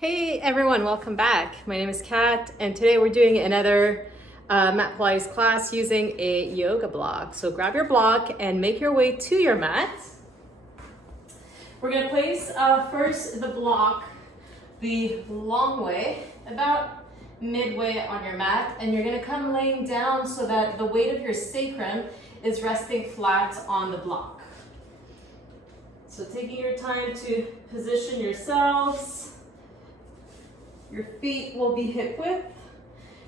Hey everyone, welcome back. My name is Kat, and today we're doing another mat Pilates class using a yoga block. So grab your block and make your way to your mat. We're going to place first the block the long way, about midway on your mat, and you're going to come laying down so that the weight of your sacrum is resting flat on the block. So taking your time to position yourselves. Your feet will be hip width,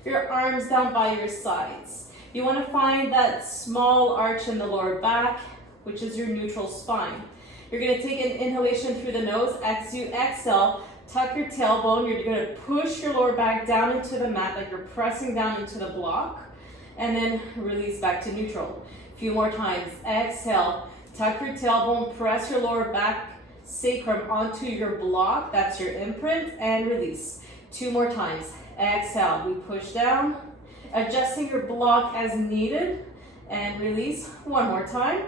your arms down by your sides. You want to find that small arch in the lower back, which is your neutral spine. You're going to take an inhalation through the nose. As you exhale, tuck your tailbone. You're going to push your lower back down into the mat like you're pressing down into the block, and then release back to neutral. A few more times. Exhale, tuck your tailbone, press your lower back sacrum onto your block. That's your imprint, and release. 2 more times. Exhale, we push down, adjusting your block as needed, and release. 1 more time,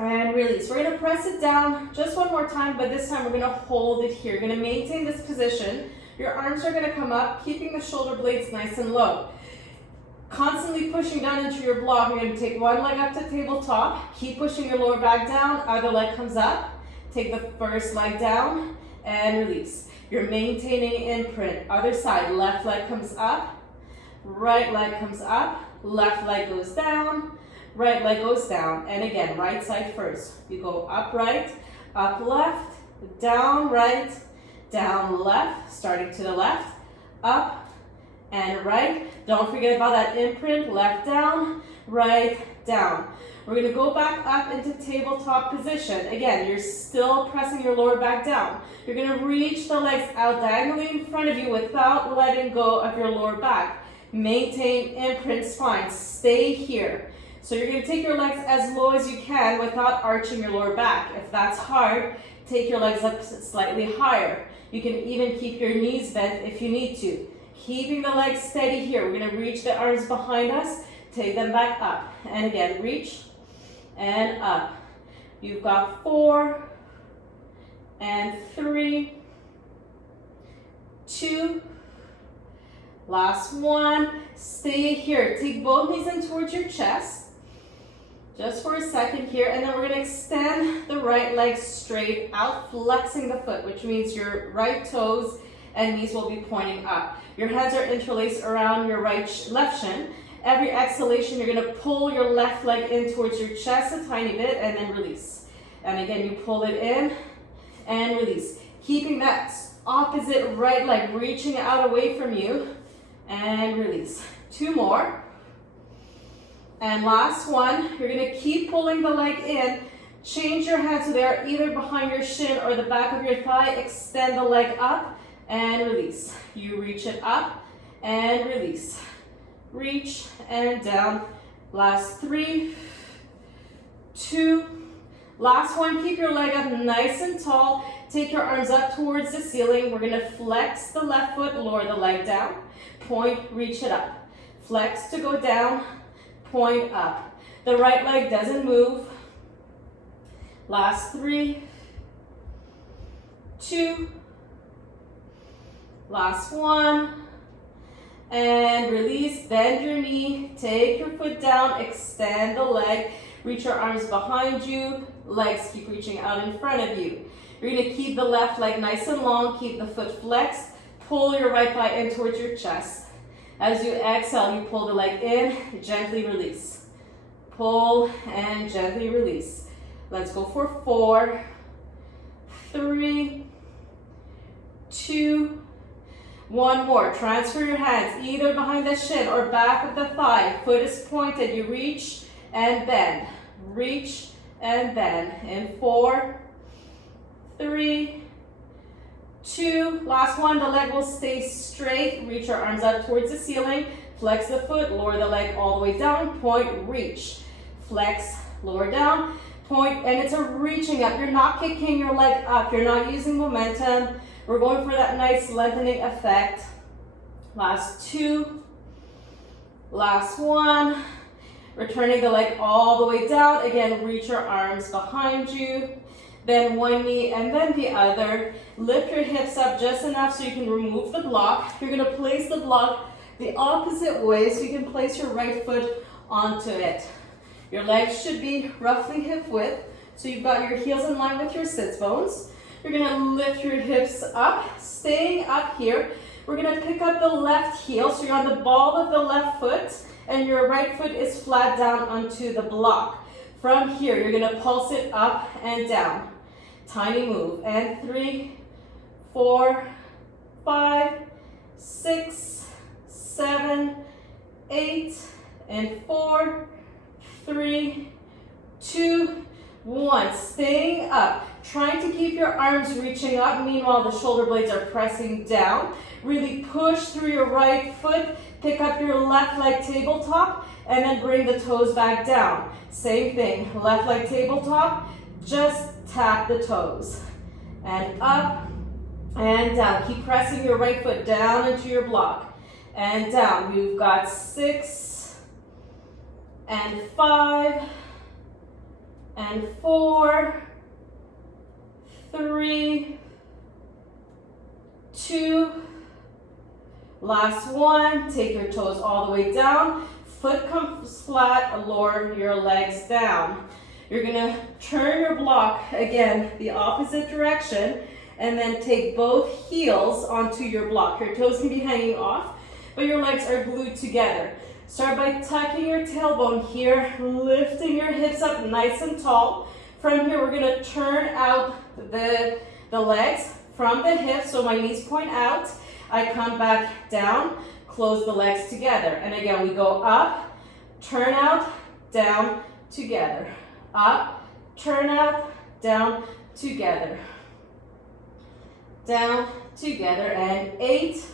and release. We're gonna press it down just 1 more time, but this time we're gonna hold it here. You're gonna maintain this position. Your arms are gonna come up, keeping the shoulder blades nice and low. Constantly pushing down into your block. You're gonna take one leg up to tabletop, keep pushing your lower back down, other leg comes up, take the first leg down, and release. You're maintaining imprint. Other side, left leg comes up, right leg comes up, left leg goes down, right leg goes down. And again, right side first. You go up right, up left, down right, down left, starting to the left, up and right. Don't forget about that imprint, left down, right down. We're gonna go back up into tabletop position. Again, you're still pressing your lower back down. You're gonna reach the legs out diagonally in front of you without letting go of your lower back. Maintain imprint spine, stay here. So you're gonna take your legs as low as you can without arching your lower back. If that's hard, take your legs up slightly higher. You can even keep your knees bent if you need to. Keeping the legs steady here. We're gonna reach the arms behind us, take them back up. And again, reach and up. You've got 4 and 3, 2, last 1. Stay here. Take both knees in towards your chest just for a second here, and then we're going to extend the right leg straight out, flexing the foot, which means your right toes and knees will be pointing up. Your hands are interlaced around your left shin. Every exhalation, you're going to pull your left leg in towards your chest a tiny bit and then release. And again, you pull it in and release. Keeping that opposite right leg reaching out away from you and release. 2 more. And last one, you're going to keep pulling the leg in. Change your hands so they are either behind your shin or the back of your thigh. Extend the leg up and release. You reach it up and release. Reach and down. Last 3, 2, last one. Keep your leg up nice and tall. Take your arms up towards the ceiling. We're going to flex the left foot, lower the leg down, point, reach it up. Flex to go down, point up. The right leg doesn't move. Last 3, 2, last 1. And release, bend your knee, take your foot down, extend the leg, reach your arms behind you, legs keep reaching out in front of you. You're going to keep the left leg nice and long, keep the foot flexed, pull your right thigh in towards your chest. As you exhale, you pull the leg in, gently release. Pull and gently release. Let's go for 4, 3, 2, 1 more. Transfer your hands either behind the shin or back of the thigh. Foot is pointed. You reach and bend. Reach and bend. In 4, 3, 2. Last one. The leg will stay straight. Reach your arms up towards the ceiling. Flex the foot. Lower the leg all the way down. Point. Reach. Flex. Lower down. Point. And it's a reaching up. You're not kicking your leg up. You're not using momentum. We're going for that nice lengthening effect. Last 2, last 1. Returning the leg all the way down. Again, reach your arms behind you. Then one knee and then the other. Lift your hips up just enough so you can remove the block. You're gonna place the block the opposite way so you can place your right foot onto it. Your legs should be roughly hip width, so you've got your heels in line with your sits bones. You're gonna lift your hips up, staying up here. We're gonna pick up the left heel, so you're on the ball of the left foot, and your right foot is flat down onto the block. From here, you're gonna pulse it up and down. Tiny move, and 3, 4, 5, 6, 7, 8, and 4, 3, 2, 1. Staying up, trying to keep your arms reaching up. Meanwhile, the shoulder blades are pressing down. Really push through your right foot, pick up your left leg tabletop, and then bring the toes back down. Same thing, left leg tabletop, just tap the toes. And up and down. Keep pressing your right foot down into your block. And down. You've got 6 and 5 and 4, 3, 2, last one. Take your toes all the way down. Foot comes flat, lower your legs down. You're gonna turn your block, again, the opposite direction, and then take both heels onto your block. Your toes can be hanging off, but your legs are glued together. Start by tucking your tailbone here, lifting your hips up nice and tall. From here, we're gonna turn out the legs from the hips, so my knees point out. I come back down, close the legs together. And again, we go up, turn out, down, together. Up, turn out, down, together. Down, together, and 8,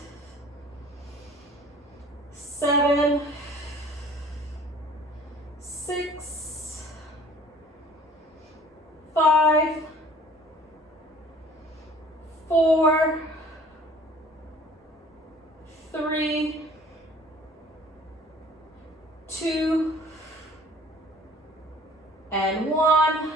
7, 6, 5, 4, 3, 2, and 1,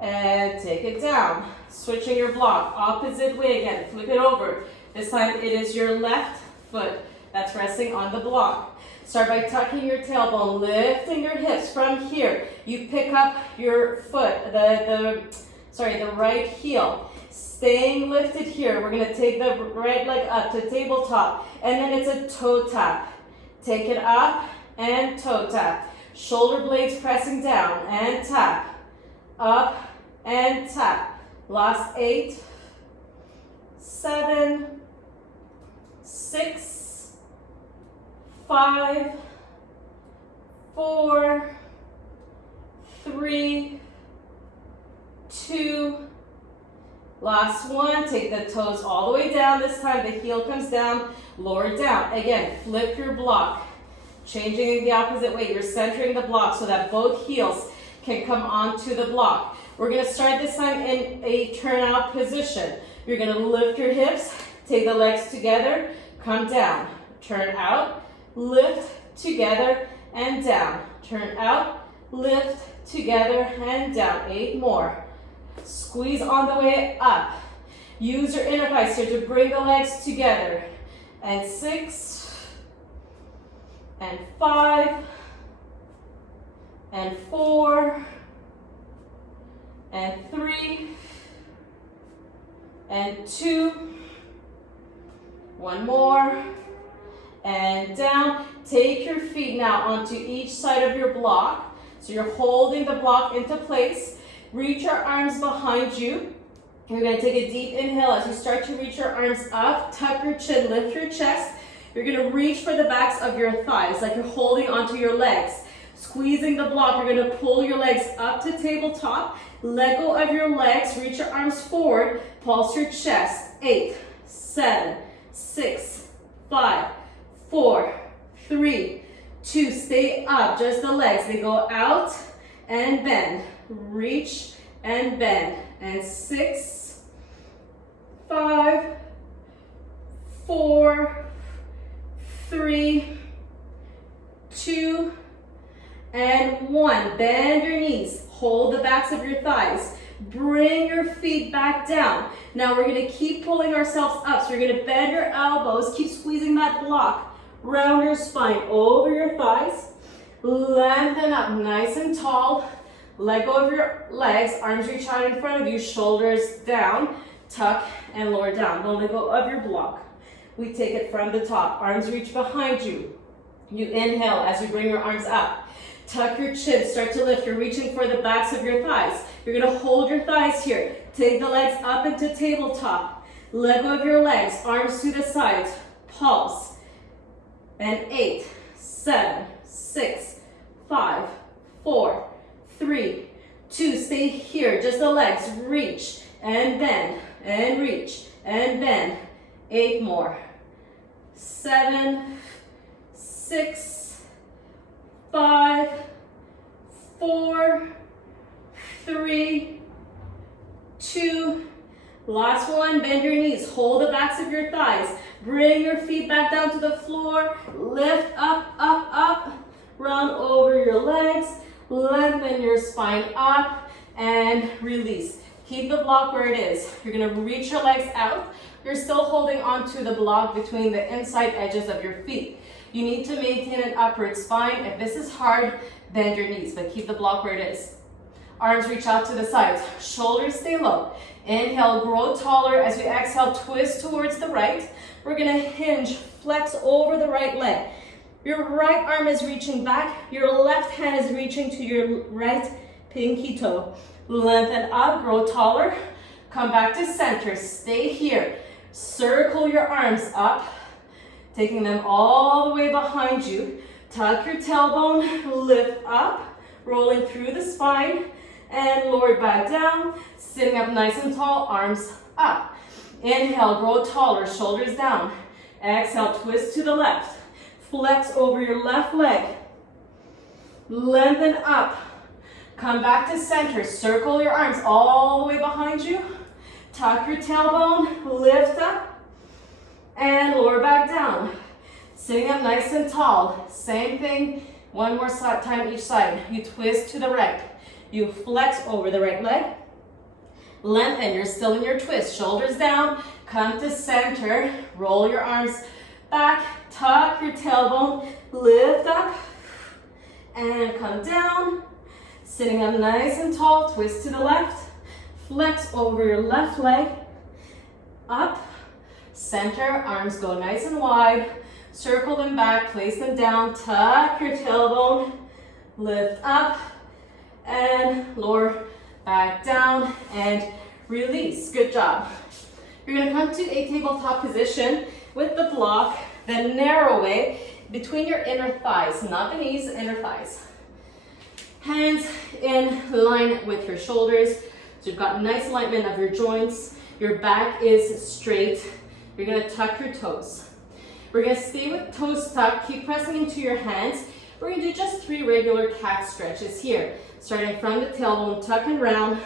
and take it down. Switching your block, opposite way again, flip it over. This time it is your left foot that's resting on the block. Start by tucking your tailbone, lifting your hips. From here, you pick up your foot, the right heel. Staying lifted here, we're gonna take the right leg up to tabletop, and then it's a toe tap. Take it up and toe tap. Shoulder blades pressing down and tap. Up and tap. Last 8, 7, 6, 5, 4, 3, 2, last one. Take the toes all the way down. This time the heel comes down, lower down. Again, flip your block. Changing the opposite way. You're centering the block so that both heels can come onto the block. We're gonna start this time in a turnout position. You're gonna lift your hips, take the legs together, come down, turn out, lift together and down. Turn out, lift together and down. 8 more. Squeeze on the way up. Use your inner thighs here to bring the legs together. And 6, and 5, and 4, and 3, and 2, one more, and down. Take your feet now onto each side of your block. So you're holding the block into place. Reach your arms behind you. You're gonna take a deep inhale as you start to reach your arms up, tuck your chin, lift your chest. You're gonna reach for the backs of your thighs like you're holding onto your legs. Squeezing the block, you're gonna pull your legs up to tabletop. Let go of your legs, reach your arms forward, pulse your chest. 8, 7, 6, 5, 4, 3, 2, stay up, just the legs. They go out and bend, reach and bend. And 6, 5, 4, 3, 2, and 1. Bend your knees. Hold the backs of your thighs. Bring your feet back down. Now we're gonna keep pulling ourselves up. So you're gonna bend your elbows, keep squeezing that block. Round your spine, over your thighs. Lengthen up nice and tall. Let go of your legs, arms reach out in front of you, shoulders down, tuck and lower down. Don't let go of your block. We take it from the top, arms reach behind you. You inhale as you bring your arms up. Tuck your chin, start to lift. You're reaching for the backs of your thighs. You're gonna hold your thighs here. Take the legs up into tabletop. Let go of your legs, arms to the sides, pulse. And 8, 7, 6, 5, 4, 3, 2, stay here, just the legs, reach and bend, and reach and bend. 8 more, 7, 6, 5, 4, 3, 2, last one, bend your knees, hold the backs of your thighs, bring your feet back down to the floor, lift up, up, up, round over your legs, lengthen your spine up, and release. Keep the block where it is. You're gonna reach your legs out. You're still holding onto the block between the inside edges of your feet. You need to maintain an upward spine. If this is hard, bend your knees, but keep the block where it is. Arms reach out to the sides, shoulders stay low. Inhale, grow taller. As you exhale, twist towards the right. We're gonna hinge, flex over the right leg. Your right arm is reaching back, your left hand is reaching to your right pinky toe. Lengthen up, grow taller. Come back to center, stay here. Circle your arms up, taking them all the way behind you. Tuck your tailbone, lift up, rolling through the spine, and lower back down. Sitting up nice and tall, arms up. Inhale, grow taller, shoulders down. Exhale, twist to the left. Flex over your left leg. Lengthen up. Come back to center. Circle your arms all the way behind you. Tuck your tailbone, lift up, and lower back down. Sitting up nice and tall. Same thing, one more time each side. You twist to the right. You flex over the right leg. Lengthen, you're still in your twist. Shoulders down, come to center. Roll your arms back, tuck your tailbone, lift up, and come down. Sitting up nice and tall, twist to the left. Flex over your left leg, up, center, arms go nice and wide. Circle them back, place them down, tuck your tailbone, lift up, and lower back down, and release. Good job. You're gonna come to a tabletop position with the block, the narrow way between your inner thighs, not the knees, inner thighs. Hands in line with your shoulders. So you've got nice alignment of your joints. Your back is straight. You're gonna tuck your toes. We're gonna stay with toes tucked. Keep pressing into your hands. We're gonna do just 3 regular cat stretches here. Starting from the tailbone, tuck and round.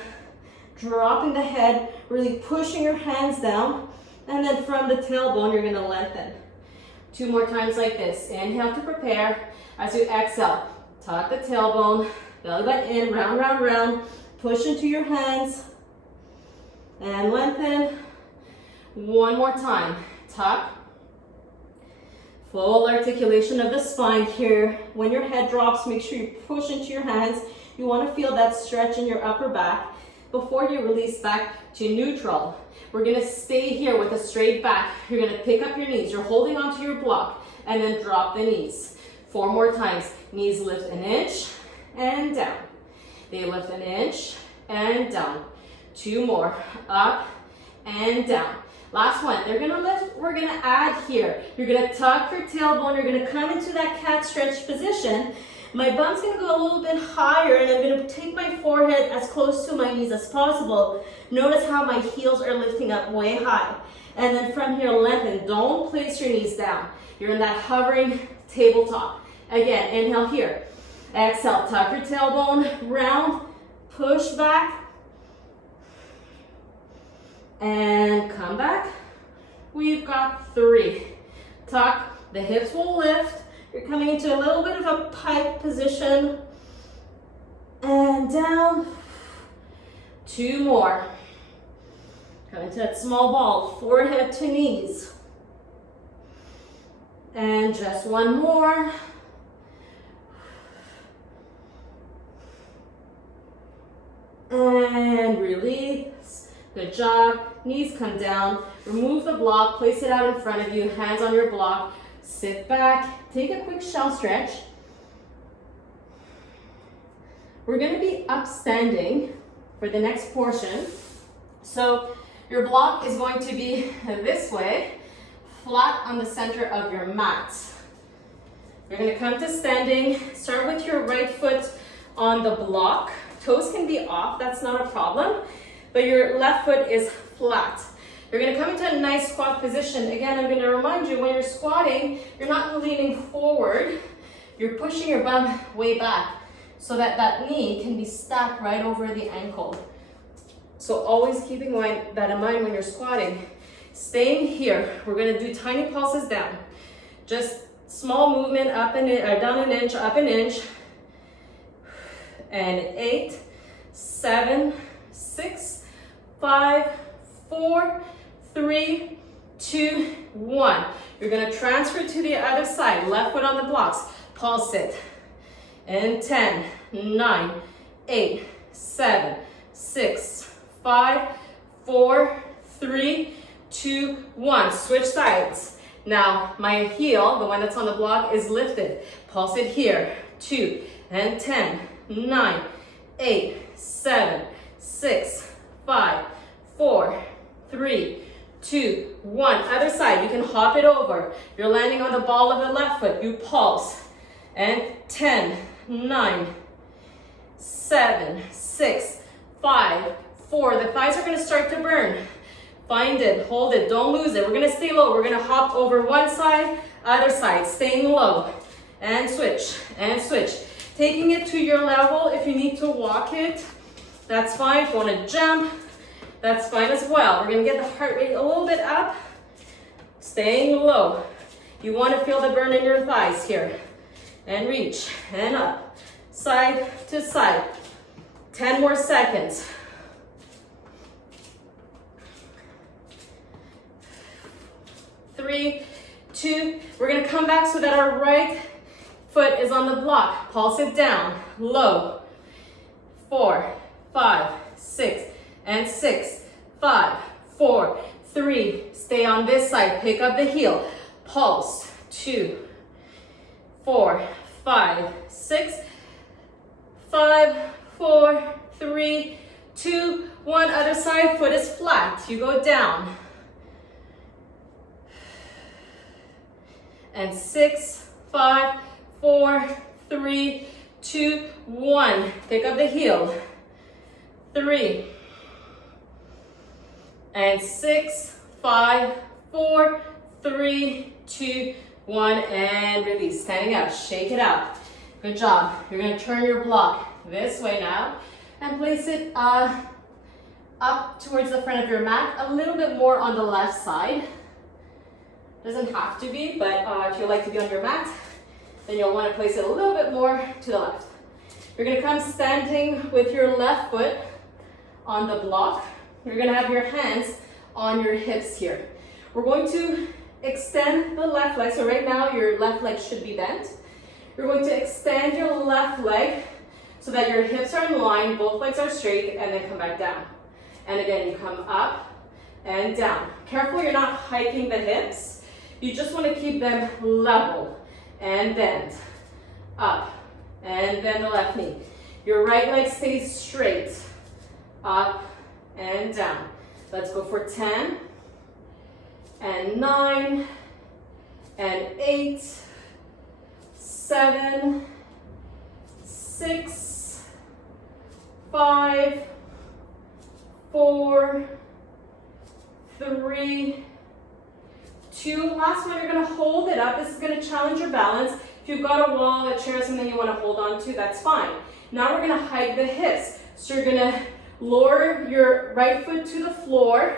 Dropping the head, really pushing your hands down. And then from the tailbone, you're gonna lengthen. 2 more times like this. Inhale to prepare. As you exhale, tuck the tailbone, belly button in, round, round, round. Push into your hands and lengthen. 1 more time. Tuck. Full articulation of the spine here. When your head drops, make sure you push into your hands. You want to feel that stretch in your upper back before you release back to neutral. We're going to stay here with a straight back. You're going to pick up your knees. You're holding onto your block and then drop the knees. 4 more times. Knees lift an inch and down. They lift an inch and down. 2 more. Up and down. Last one. They're gonna lift. We're gonna add here. You're gonna tuck your tailbone. You're gonna come into that cat stretch position. My bum's gonna go a little bit higher and I'm gonna take my forehead as close to my knees as possible. Notice how my heels are lifting up way high. And then from here, lengthen. Don't place your knees down. You're in that hovering tabletop. Again, inhale here. Exhale, tuck your tailbone, round, push back, and come back. We've got 3. Tuck, the hips will lift. You're coming into a little bit of a pike position. And down. 2 more. Come into that small ball, forehead to knees. And just 1 more. And release. Good job. Knees come down. Remove the block, place it out in front of you, hands on your block. Sit back, take a quick shell stretch. We're going to be upstanding for the next portion. So your block is going to be this way, flat on the center of your mat. You're going to come to standing. Start with your right foot on the block. Toes can be off, that's not a problem, but your left foot is flat. You're going to come into a nice squat position. Again, I'm going to remind you, when you're squatting, you're not leaning forward, you're pushing your bum way back so that that knee can be stacked right over the ankle. So always keeping that in mind when you're squatting. Staying here, we're going to do tiny pulses down. Just small movement, up and in, down an inch, up an inch. And 8, 7, 6, 5, 4, 3, 2, 1. You're going to transfer to the other side. Left foot on the blocks. Pulse it. And 10, 9, 8, 7, 6, 5, 4, 3, 2, 1. Switch sides. Now, my heel, the one that's on the block, is lifted. Pulse it here. 2 and 10, 9, 8, 7, 6, 5, 4, 3, 2, 1. Other side, you can hop it over. You're landing on the ball of the left foot. You pulse. And 10, 9, 7, 6, 5, 4. The thighs are going to start to burn. Find it, hold it, don't lose it. We're going to stay low. We're going to hop over one side, other side, staying low. And switch, and switch. Taking it to your level. If you need to walk it, that's fine. If you want to jump, that's fine as well. We're going to get the heart rate a little bit up, staying low. You want to feel the burn in your thighs here. And reach, and up, side to side. 10 more seconds. 3, 2, we're going to come back so that our right foot is on the block. Pulse it down, low. 4, 5, 6, and 6, 5, 4, 3. Stay on this side, pick up the heel. Pulse, 2, 4, 5, 6, 5, 4, 3, 2, 1. Other side, foot is flat. You go down. And 6, 5, 4, 3, 2, 1. Pick up the heel. 3. And 6, 5, 4, 3, 2, 1. And release. Standing up. Shake it out. Good job. You're going to turn your block this way now and place it up towards the front of your mat, a little bit more on the left side. Doesn't have to be, but if you like to be on your mat, then you'll want to place it a little bit more to the left. You're going to come standing with your left foot on the block. You're going to have your hands on your hips here. We're going to extend the left leg. So right now your left leg should be bent. You're going to extend your left leg so that your hips are in line, both legs are straight, and then come back down. And again, you come up and down. Careful you're not hiking the hips. You just want to keep them level and bend. Up and bend the left knee. Your right leg stays straight. Up and down. Let's go for 10 and 9 and 8, 7, 6, 5, 4, 3, 2. Last one, you're going to hold it up. This is going to challenge your balance. If you've got a wall, a chair, something you want to hold on to, that's fine. Now we're going to hike the hips. So you're going to lower your right foot to the floor,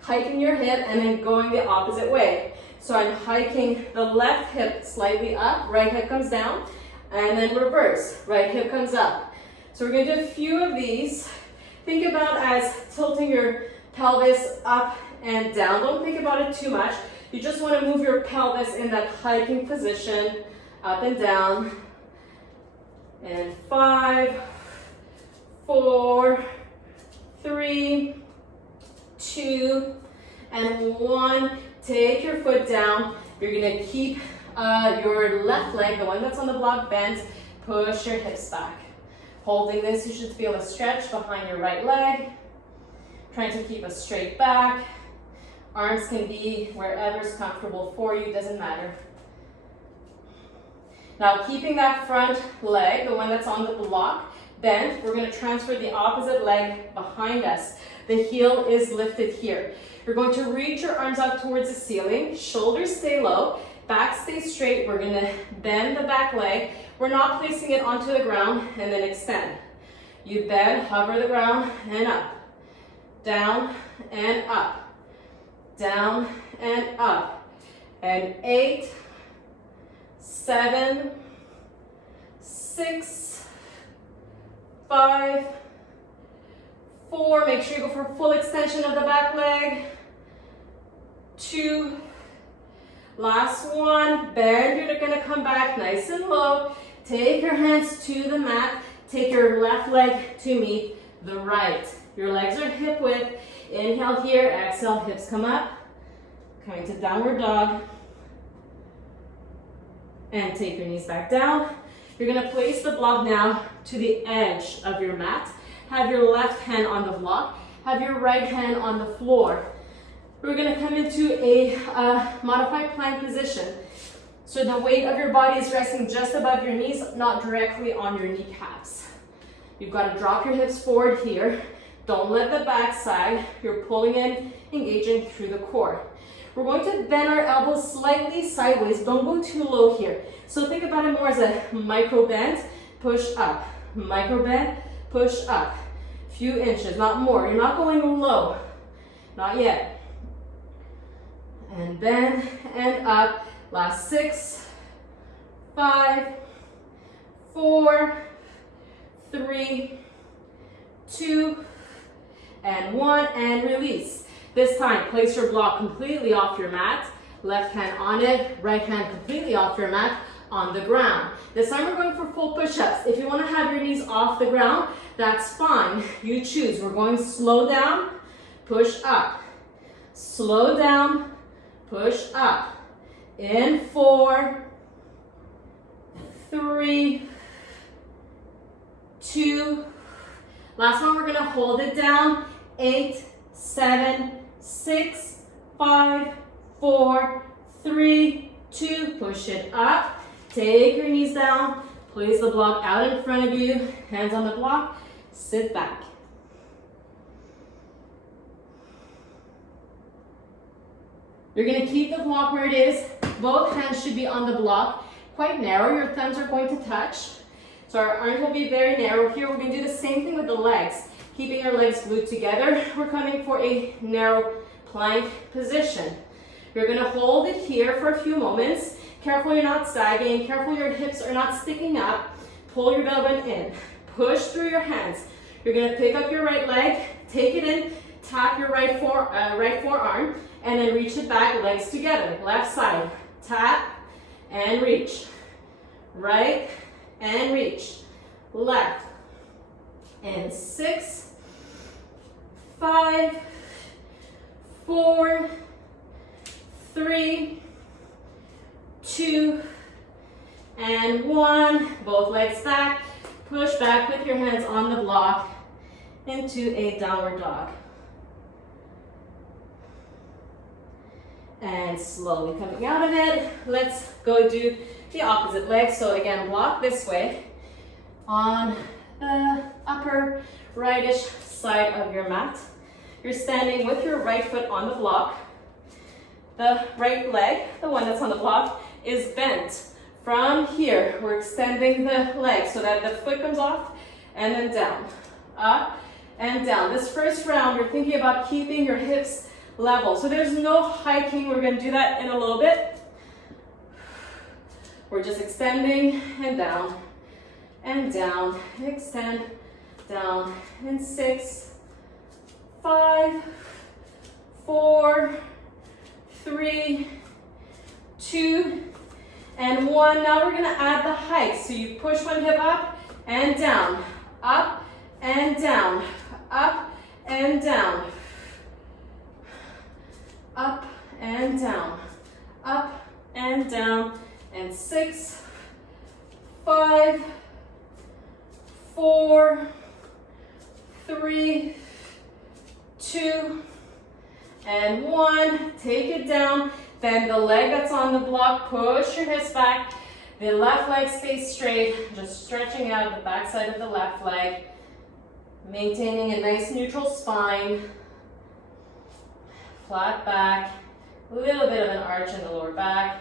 hiking your hip, and then going the opposite way. So I'm hiking the left hip slightly up, right hip comes down, and then reverse. Right hip comes up. So we're going to do a few of these. think about as tilting your pelvis up and down. Don't think about it too much. You just want to move your pelvis in that hiking position, up and down. And 5, 4, 3, 2, and 1. Take your foot down. You're going to keep your left leg, the one that's on the block, bent. Push your hips back. Holding this, you should feel a stretch behind your right leg. Trying to keep a straight back. Arms can be wherever's comfortable for you, doesn't matter. Now keeping that front leg, the one that's on the block, bent, we're going to transfer the opposite leg behind us. The heel is lifted here. You're going to reach your arms out towards the ceiling, shoulders stay low, back stays straight. We're going to bend the back leg. We're not placing it onto the ground and then extend. You bend, hover the ground, and up. Down and up. Down and up. And 8, 7, 6, 5, 4. Make sure you go for full extension of the back leg. 2. Last one. Bend. You're going to come back nice and low. Take your hands to the mat. Take your left leg to meet the right. Your legs are hip width. Inhale here. Exhale. Hips come up. Coming to downward dog. And take your knees back down. You're going to place the block now to the edge of your mat. Have your left hand on the block. Have your right hand on the floor. We're going to come into a modified plank position. So the weight of your body is resting just above your knees, not directly on your kneecaps. You've got to drop your hips forward here. Don't let the back side. You're pulling in, engaging through the core. We're going to bend our elbows slightly sideways. Don't go too low here. So think about it more as a micro bend, push up. Micro bend, push up. Few inches, not more. You're not going low. Not yet. And bend and up. Last 6, 5, 4, 3, 2, and 1, and release. This time, place your block completely off your mat. Left hand on it, right hand completely off your mat on the ground. This time we're going for full push-ups. If you want to have your knees off the ground, that's fine. You choose. We're going slow down, push up. Slow down, push up. In 4, 3, 2. Last one, we're going to hold it down. 8, 7, 6, 5, 4, 3, 2. Push it up. Take your knees down. Place the block out in front of you. Hands on the block. Sit back. You're going to keep the block where it is. Both hands should be on the block. Quite narrow. Your thumbs are going to touch. So our arms will be very narrow here. We're going to do the same thing with the legs. Keeping our legs glued together. We're coming for a narrow plank position. You're going to hold it here for a few moments. Careful you're not sagging. Careful your hips are not sticking up. Pull your belly button in. Push through your hands. You're going to pick up your right leg. Take it in. Tap your right forearm. And then reach it back, legs together. Left side. Tap and reach. Right and reach. Left. And 6, 5, 4, 3, 2, and 1. Both legs back. Push back with your hands on the block into a downward dog. And slowly coming out of it, let's go do the opposite leg. So again, block this way on the upper rightish side of your mat. You're standing with your right foot on the block. The right leg, the one that's on the block, is bent. From here, we're extending the leg so that the foot comes off and then down, up and down. This first round, you're thinking about keeping your hips level. So there's no hiking. We're going to do that in a little bit. We're just extending and down, extend, down, and 6, 5, 4, 3, 2, and 1. Now we're gonna add the height. So you push one hip up and down, up and down, up and down, up and down, up and down, and 6, 5, 4, 3, 2, and 1. Take it down. Bend the leg that's on the block. Push your hips back. The left leg stays straight. Just stretching out the back side of the left leg. Maintaining a nice neutral spine. Flat back. A little bit of an arch in the lower back.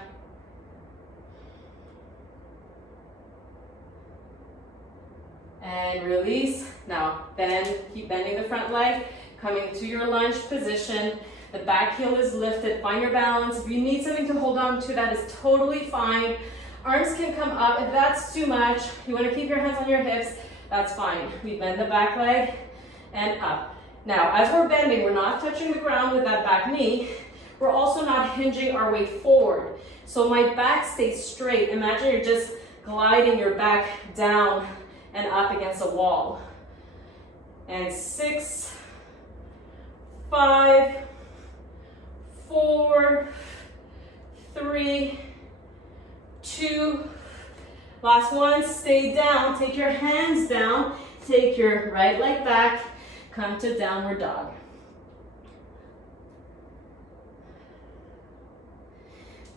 And release. Now bend. Keep bending the front leg. Coming to your lunge position. The back heel is lifted. Find your balance. If you need something to hold on to, that is totally fine. Arms can come up. If that's too much, you want to keep your hands on your hips, that's fine. We bend the back leg and up. Now, as we're bending, we're not touching the ground with that back knee. We're also not hinging our weight forward. So my back stays straight. Imagine you're just gliding your back down and up against a wall. And 6, 5, 4, 3, 2, last one, stay down, take your hands down, take your right leg back, come to downward dog.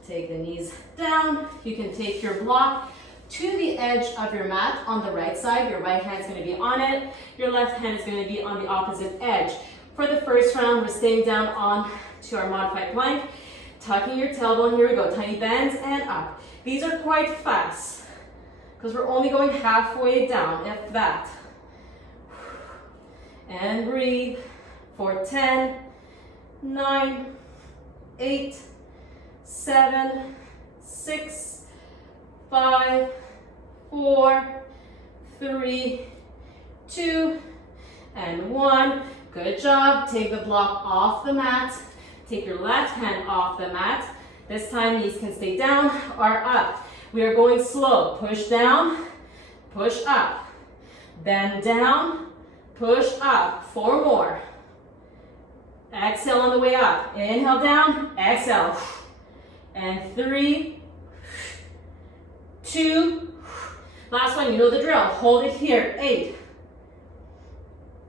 Take the knees down. You can take your block to the edge of your mat on the right side. Your right hand's going to be on it. Your left hand is going to be on the opposite edge. For the first round, we're staying down on to our modified plank. Tucking your tailbone. Here we go. Tiny bends and up. These are quite fast because we're only going halfway down, if that. And breathe for 10, 9, 8, 7, 6, 5, 4, 3, 2, and 1. Good job. Take the block off the mat. Take your left hand off the mat. This time knees can stay down or up. We are going slow. Push down, push up. Bend down, push up. 4 more. Exhale on the way up. Inhale down, exhale. And 3, 2, last one, you know the drill. Hold it here. 8,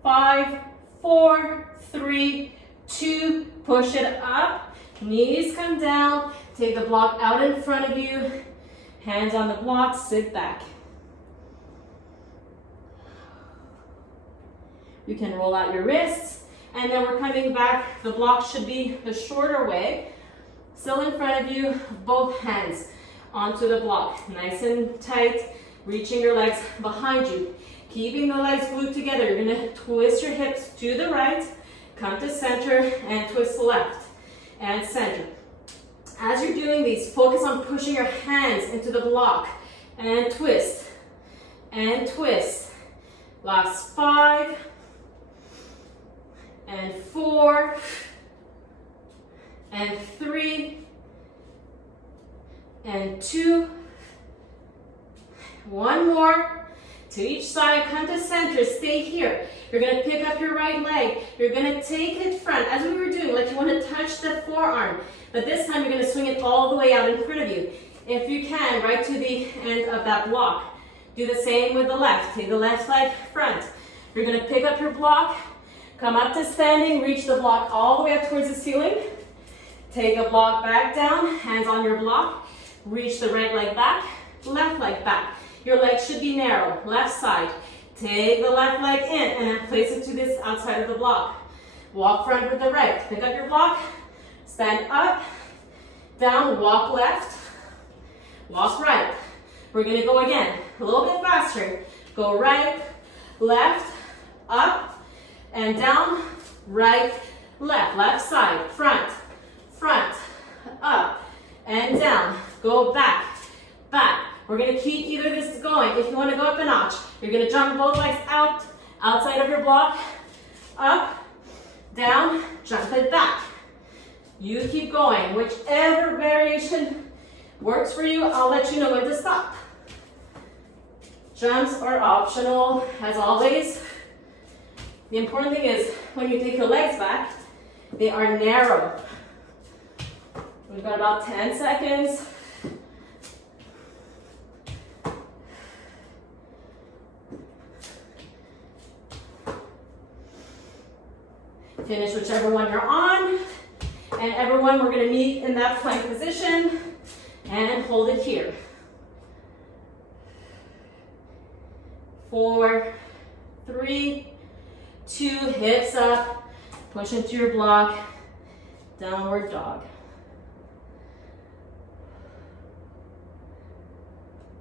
5, 4, 3, 2, push it up. Knees come down. Take the block out in front of you. Hands on the block, sit back. You can roll out your wrists, and then we're coming back. The block should be the shorter way. Still in front of you, both hands onto the block. Nice and tight, reaching your legs behind you. Keeping the legs glued together. You're gonna twist your hips to the right, come to center, and twist left and center. As you're doing these, focus on pushing your hands into the block and twist and twist. Last 5 and 4 and 3 and 2. 1 more. To each side, come to center, stay here. You're gonna pick up your right leg. You're gonna take it front, as we were doing, like you wanna touch the forearm. But this time you're gonna swing it all the way out in front of you. If you can, right to the end of that block. Do the same with the left. Take the left leg front. You're gonna pick up your block, come up to standing, reach the block all the way up towards the ceiling. Take the block back down, hands on your block. Reach the right leg back, left leg back. Your legs should be narrow, left side. Take the left leg in and then place it to this outside of the block. Walk front with the right. Pick up your block, stand up, down, walk left, walk right. We're gonna go again, a little bit faster. Go right, left, up, and down, right, left side, front, up, and down. Go back, back. We're gonna keep either this going. If you wanna go up a notch, you're gonna jump both legs out, outside of your block, up, down, jump it back. You keep going. Whichever variation works for you, I'll let you know when to stop. Jumps are optional, as always. The important thing is when you take your legs back, they are narrow. We've got about 10 seconds. Finish whichever one you're on. And everyone, we're gonna meet in that plank position and hold it here. 4, 3, 2, hips up, push into your block, downward dog.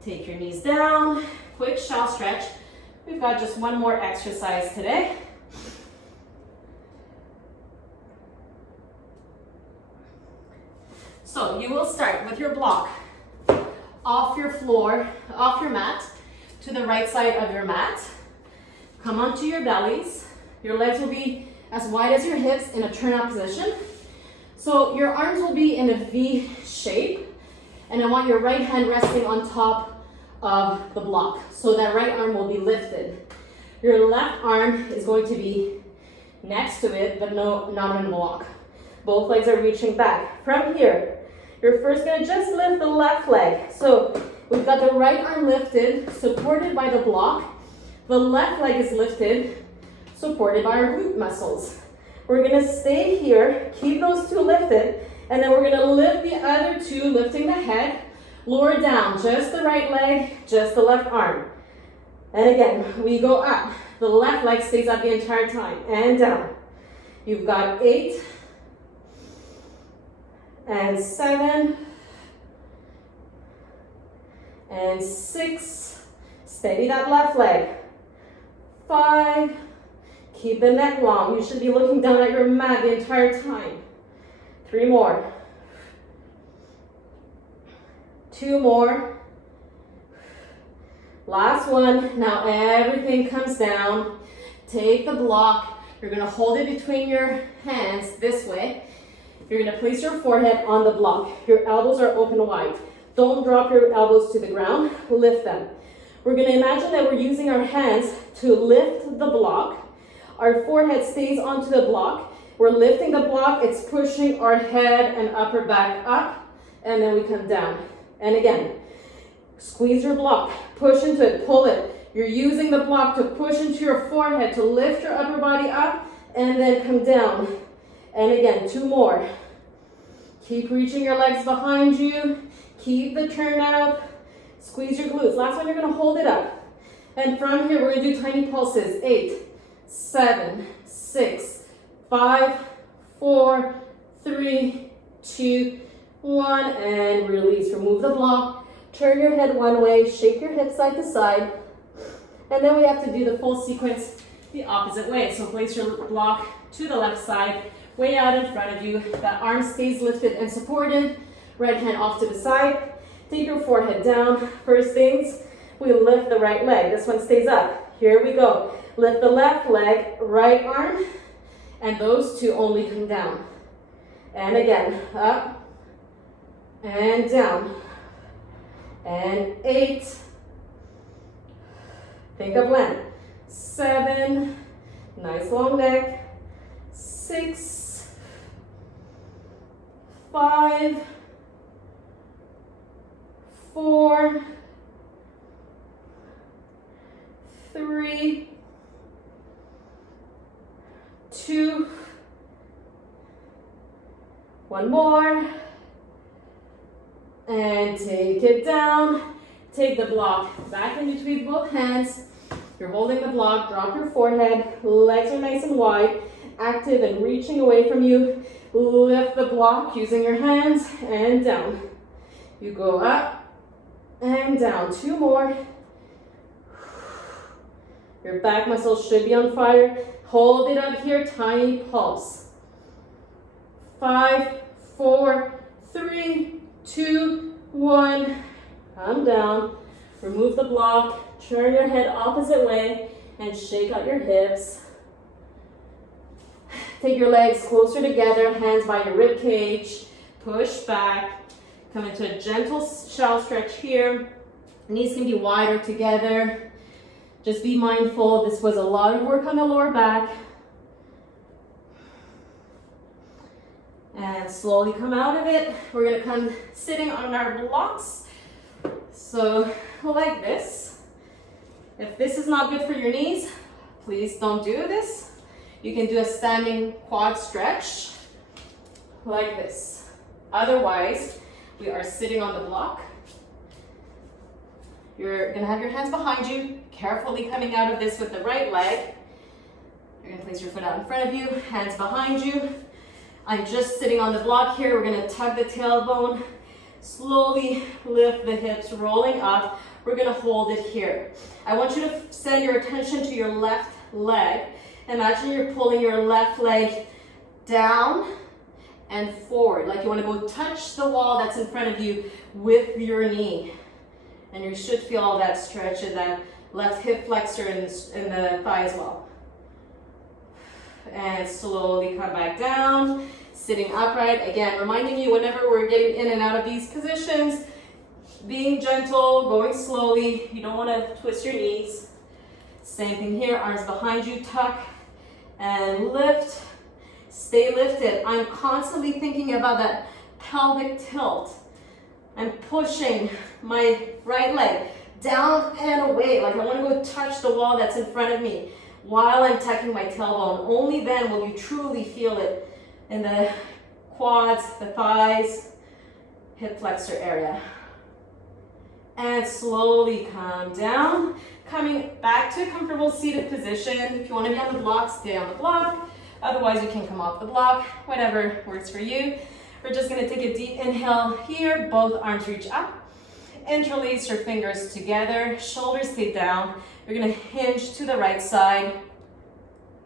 Take your knees down, quick shell stretch. We've got just one more exercise today. So you will start with your block off your floor, off your mat, to the right side of your mat. Come onto your bellies. Your legs will be as wide as your hips in a turn-out position. So your arms will be in a V shape, and I want your right hand resting on top of the block. So that right arm will be lifted. Your left arm is going to be next to it, but not in the block. Both legs are reaching back. From here, you're first gonna just lift the left leg. So we've got the right arm lifted, supported by the block. The left leg is lifted, supported by our glute muscles. We're gonna stay here, keep those two lifted, and then we're gonna lift the other two, lifting the head, lower down, just the right leg, just the left arm. And again, we go up. The left leg stays up the entire time, and down. You've got 8, and 7, and 6, steady that left leg, 5, keep the neck long, you should be looking down at your mat the entire time, 3 more, 2 more, last one. Now everything comes down, take the block, you're gonna hold it between your hands this way. You're gonna place your forehead on the block. Your elbows are open wide. Don't drop your elbows to the ground, lift them. We're gonna imagine that we're using our hands to lift the block. Our forehead stays onto the block. We're lifting the block, it's pushing our head and upper back up, and then we come down. And again, squeeze your block, push into it, pull it. You're using the block to push into your forehead, to lift your upper body up, and then come down. And again, 2 more. Keep reaching your legs behind you. Keep the turn out. Squeeze your glutes. Last one, you're gonna hold it up. And from here, we're gonna do tiny pulses. 8, 7, 6, 5, 4, 3, 2, 1, and release. Remove the block. Turn your head one way, shake your hips side to side. And then we have to do the full sequence the opposite way. So place your block to the left side, way out in front of you. That arm stays lifted and supported. Right hand off to the side. Take your forehead down. First things, we lift the right leg. This one stays up. Here we go. Lift the left leg, right arm, and those two only come down. And again, up and down. And 8. Think of length. 7. Nice long neck. 6. 5. 4. 3. 2. One more. And take it down. Take the block back in between both hands. You're holding the block, drop your forehead, legs are nice and wide, active and reaching away from you. Lift the block using your hands and down. You go up and down. 2 more. Your back muscles should be on fire. Hold it up here, tiny pulse. 5, 4, 3, 2, 1. Come down. Remove the block. Turn your head opposite way and shake out your hips. Take your legs closer together, hands by your rib cage. Push back. Come into a gentle shallow stretch here. Knees can be wider together. Just be mindful, this was a lot of work on the lower back. And slowly come out of it. We're gonna come sitting on our blocks. So like this. If this is not good for your knees, please don't do this. You can do a standing quad stretch like this. Otherwise, we are sitting on the block. You're gonna have your hands behind you, carefully coming out of this with the right leg. You're gonna place your foot out in front of you, hands behind you. I'm just sitting on the block here. We're gonna tug the tailbone, slowly lift the hips, rolling up. We're gonna hold it here. I want you to send your attention to your left leg. Imagine you're pulling your left leg down and forward, like you wanna go touch the wall that's in front of you with your knee. And you should feel all that stretch in that left hip flexor and the thigh as well. And slowly come back down, sitting upright. Again, reminding you whenever we're getting in and out of these positions, being gentle, going slowly. You don't want to twist your knees. Same thing here, arms behind you, tuck and lift. Stay lifted. I'm constantly thinking about that pelvic tilt. I'm pushing my right leg down and away, like I want to go touch the wall that's in front of me while I'm tucking my tailbone. Only then will you truly feel it in the quads, the thighs, hip flexor area. And slowly come down, coming back to a comfortable seated position. If you want to be on the block, stay on the block. Otherwise, you can come off the block, whatever works for you. We're just going to take a deep inhale here. Both arms reach up. Interlace your fingers together. Shoulders stay down. You're going to hinge to the right side,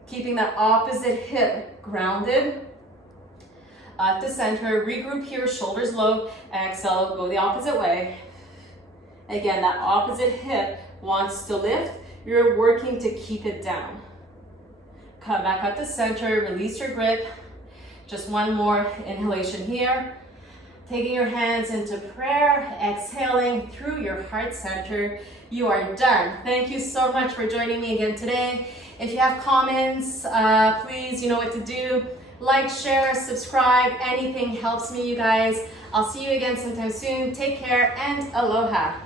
keeping that opposite hip grounded. At the center, regroup here, shoulders low. Exhale, go the opposite way. Again, that opposite hip wants to lift. You're working to keep it down. Come back up to center, release your grip. Just one more inhalation here. Taking your hands into prayer, exhaling through your heart center. You are done. Thank you so much for joining me again today. If you have comments, please, you know what to do. Like, share, subscribe. Anything helps me, you guys. I'll see you again sometime soon. Take care and aloha.